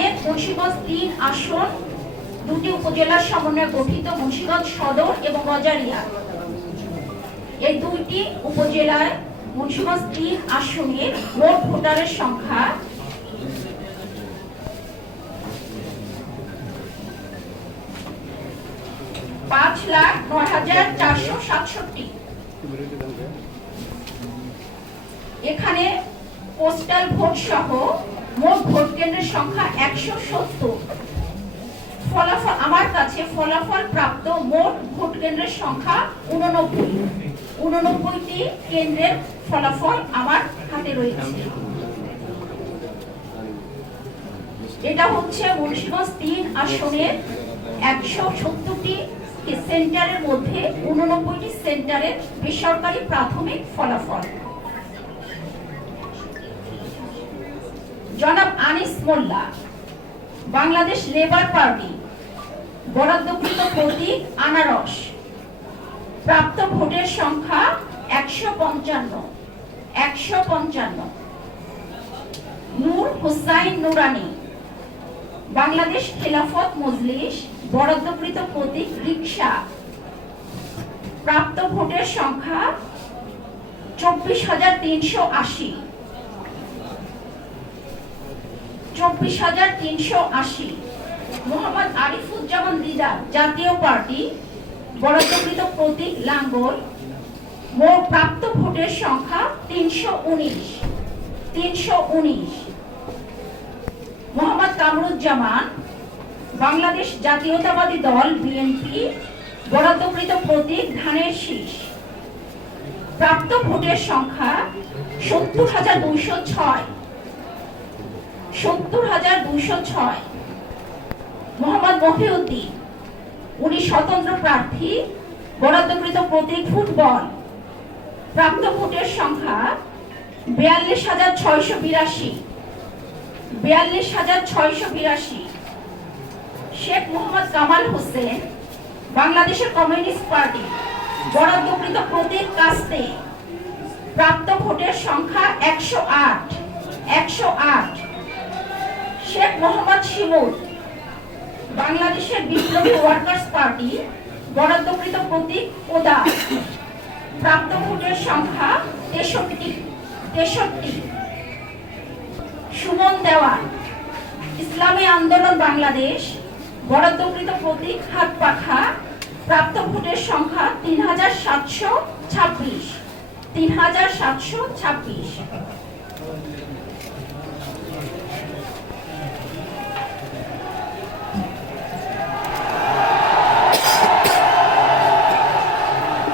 আমাদের মুন্সিগঞ্জ ৩ আসন, 2টি উপজেলার সমন্বয়ে গঠিত মুন্সিগঞ্জ সদর এবং গজারিয়া। এই 2টি উপজেলায় মুন্সিগঞ্জ ৩ আসনে মোট ভোটারের সংখ্যা ৫,০৯,৪৬৭। এখানে পোস্টাল ভোট সহ মোট ভোট কেন্দ্রের সংখ্যা ১৭০। ফলাফল আমার কাছে ফলাফল প্রাপ্ত মোট ভোট কেন্দ্রের সংখ্যা ৮৯টি কেন্দ্রের ফলাফল আমার হাতে রয়েছে। এটা হচ্ছে মুন্সিগঞ্জ ৩ আসনের ১৭০টি সেন্টারের মধ্যে ৮৯টি সেন্টারের বেসরকারি প্রাথমিক ফলাফল। জনাব আনিস মোল্লা, বাংলাদেশ লেবার পার্টি, বরাদ্দকৃত প্রতীক আনারস, প্রাপ্ত ভোটের সংখ্যা ১৫৫। নূর হুসাইন নুরানি, বাংলাদেশ খেলাফত মজলিস, বরাদ্দকৃত প্রতীক রিকশা, প্রাপ্ত ভোটের সংখ্যা ২৪,৩৮০। মোহাম্মদ আরিফুজ্জামান দিদার, জাতীয় পার্টি, বরাদ্দকৃত প্রতীক লাঙ্গল, মোট প্রাপ্ত ভোটের সংখ্যা ৩১৯। মোহাম্মদ কামরুজ্জামান, বাংলাদেশ জাতীয়তাবাদী দল বিএনপি, বরাদ্দকৃত প্রতীক ধানের শীষ, প্রাপ্ত ভোটের সংখ্যা ৭০,২০৬। মোহাম্মদ মহিউদ্দিন, উনি স্বতন্ত্র প্রার্থী, বরাদ্দকৃত প্রতীক ফুটবল, প্রাপ্ত ভোটের সংখ্যা ৪২,৬৮২। শেখ মোহাম্মদ কামাল হোসেন, বাংলাদেশের কমিউনিস্ট পার্টি, বরাদ্দকৃত প্রতীক কাস্তে, প্রাপ্ত ভোটের সংখ্যা ১০৮। শেখ মোহাম্মদ শিমুল, বাংলাদেশের বিপ্লবী ওয়ার্কার্স পার্টি, বরাদ্দকৃত প্রতীক কোদা, প্রাপ্ত ভোটের সংখ্যা ৬৩। সুমন দেওয়ান, ইসলামী আন্দোলন বাংলাদেশ, বরাদ্দকৃত প্রতীক হাত পাখা, প্রাপ্ত ভোটের সংখ্যা ৩,৭২৬।